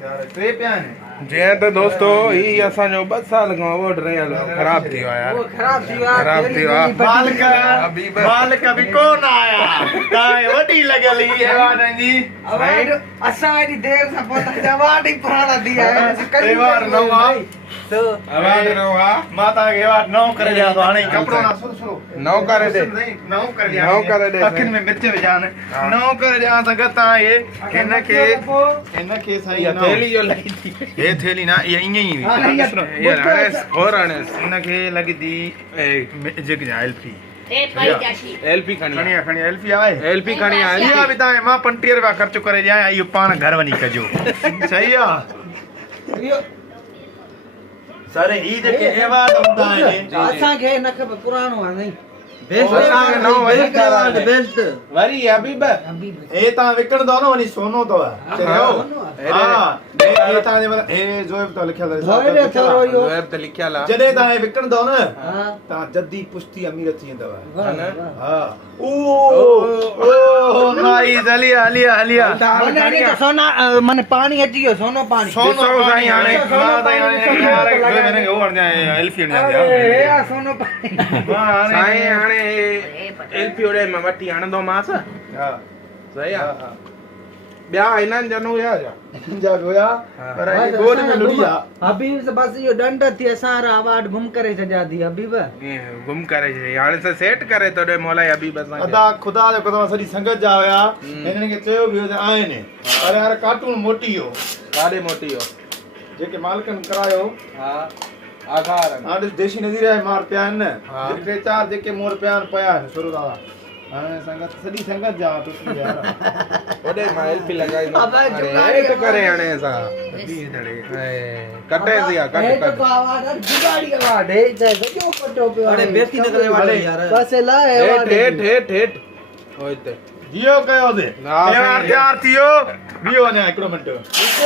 जे तो दोस्तों ही असांजो 2 साल खां वोट रहियल ख़राब थी वियो यार। ख़राब थी वियो मालिक बि कोन आया ताई वॾी लॻल ई एवार्ड जी असां एॾी देर सां पहुता अवार्ड ही पुराना दिया है एवार्ड नवा तो अवार्ड रहा मां तव्हांखे एवार्ड नओं करे ॾियां थो हाणे कपिड़ो ना सुरो नओं करे ॾे नओं करे ॾियां नओं करे ॾे अखियुनि में मिर्च विझान नओं करे ॾियां त तव्हां हिनखे सही ये थैली जो लगी थी हे थैली ना ये ईअं ई ये हाणे और हाणे हिनखे लॻंदी जेके एलपी एलपी खणी खणी एलपी आहे एलपी खणी आई इहा बि तव्हां मां 35 रुपया ख़र्च करे ॾियां इहो पाण घर वञी कजो सही आहे सर ही जेके एवार्ड हूंदा आहिनि असां के न खप पुरानो आहे नहीं बेस्ट असांखे नओं वरी एवार्ड बेस्ट वरी हबीब हे तव्हां विकिणंदो न वञी सोनो अथव चरियो हा हे तव्हांजे मथां हे ज़ोएब त लिखियल आहे ज़ोएब त लिखियल आहे जॾहिं तव्हां विकिणंदो न हां तव्हां जल्दी पुश्ती अमीर थी वेंदव हा ओ नाइस हलिया माने तो सोना माने पानी अची गयो सोनो पानी सोनो साईं हाणे मां ताईं यार मैंने हो वण जाए एल्फी वण जाए ए आ सोनो पानी साईं हाणे एलपी ओड़े में वठी हणंदो मांस हा सही आहे ॿिया हिननि जनू या जा गोया पर ये गोद में लुड़िया हबीब से बस यो दंड थी असारा अवार्ड गुम करे सजा दी हबीब गुम करे हाणे से सेट करे तोड़े मोला हबीब असां अदा खुदा जो कसम सॼी संगत जा हुया हिननि खे चयो बि आहिनि पर यार कार्टून मोटी हो काॾे मोटी हो जेके मालिकनि करायो हा आधार हाणे देशी नज़ीर आहे मार पिया आहिनि न 3-4 जेके मोर पिया आहिनि पिया आहिनि शुरू दादा हाणे संगत सॼी संगत जा टुटी यार ओॾे मां एलपी लॻाई अरे तो करे हाणे असां कटे दिया कट तो आवाज जुगाड़ी अवार्ड है जो कटो पे अरे बेइज्जती न करे वाले यार बस ला हेठ होइते जियो कयो दे तैयार थियो बियो ने हिकड़ो मिंट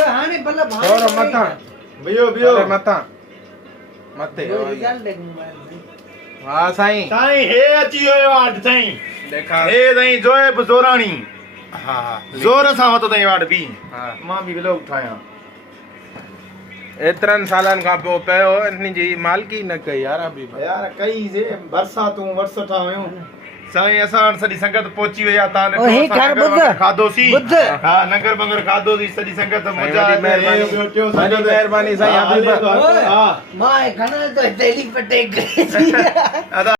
हाने भला थोरो मथा बियो मथा मथे हा साईं हे अची वियो वाट साईं देखा हे साईं ज़ोएब ज़ोराणी हा ज़ोर सां वतो तई वाट बि हा मां बि व्लॉग ठाहियां एतिरनि सालनि खां पोइ पियो इन जी मालकी न कई यार हबीब यार कई से बरसातूं वरसठा हुयूं साईं असां सॼी संगत पहुची वई आहे तव्हां खाधोसीं हा नगर बंगर खाधोसीं सॼी संगत मज़ा महिरबानी साईं हबीब मां घणा तो तेली पटे